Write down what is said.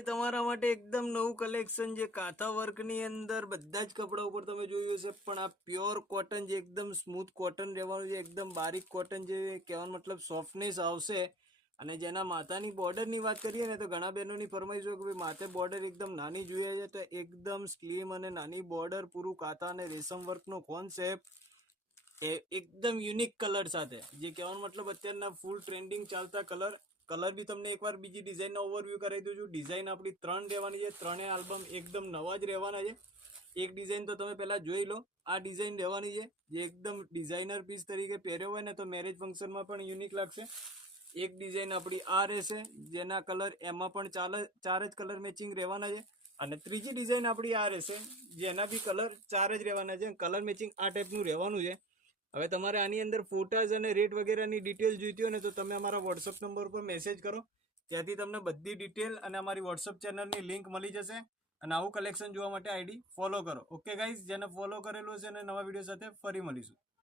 આજે તમારા માટે એકદમ નવું કલેક્શન જે કાથા વર્કની અંદર બધા જ કપડા ઉપર તમે જોયું હશે, પણ આ પ્યોર કોટન જે એકદમ સ્મૂથ કોટન રહેવાનું છે, એકદમ બારીક કોટન જે કહેવાનો મતલબ સોફ્ટનેસ આવશે. અને જેના માથાની બોર્ડરની વાત કરીએ ને તો ઘણા બહેનોની ફરમાઈશ હોય કે ભાઈ માથે બોર્ડર એકદમ નાની જોઈએ છે, તો એકદમ સ્લીમ અને નાની બોર્ડર પૂરું કાથા અને રેશમ વર્કનો કોન્સેપ્ટ એકદમ યુનિક કલર સાથે, જે કહેવાનો મતલબ અત્યારના ફૂલ ટ્રેન્ડિંગ ચાલતા કલર બી તમને એકવાર બીજી ડિઝાઇનનો ઓવરવ્યૂ કરાવી દઉં છું. ડિઝાઇન આપણી 3 રહેવાની છે, 3 આલ્બમ એકદમ નવા જ રહેવાના છે. એક ડિઝાઇન તો તમે પહેલા જોઈ લો, આ ડિઝાઇન રહેવાની છે જે એકદમ ડિઝાઇનર પીસ તરીકે પહેર્યો હોય ને તો મેરેજ ફંક્શનમાં પણ યુનિક લાગશે. એક ડિઝાઇન આપણી આ રહેશે, જેના કલર એમાં પણ 4 જ કલર મેચિંગ રહેવાના છે. અને ત્રીજી ડિઝાઇન આપણી આ રહેશે, જેના બી કલર 4 જ રહેવાના છે. કલર મેચિંગ આ ટાઈપનું રહેવાનું છે. હવે તમારે આની અંદર ફોટાઝ અને રેટ વગેરેની ડિટેલ જોઈતી હોય ને તો તમે અમારા વોટ્સઅપ નંબર પર મેસેજ કરો, ત્યાંથી તમને બધી ડિટેલ અને અમારી વોટ્સઅપ ચેનલની લિંક મળી જશે. અને આવું કલેક્શન જોવા માટે આઈડી ફોલો કરો. ઓકે ગાઈઝ, જેને ફોલો કરેલું હશે અને નવા વિડીયો સાથે ફરી મળીશું.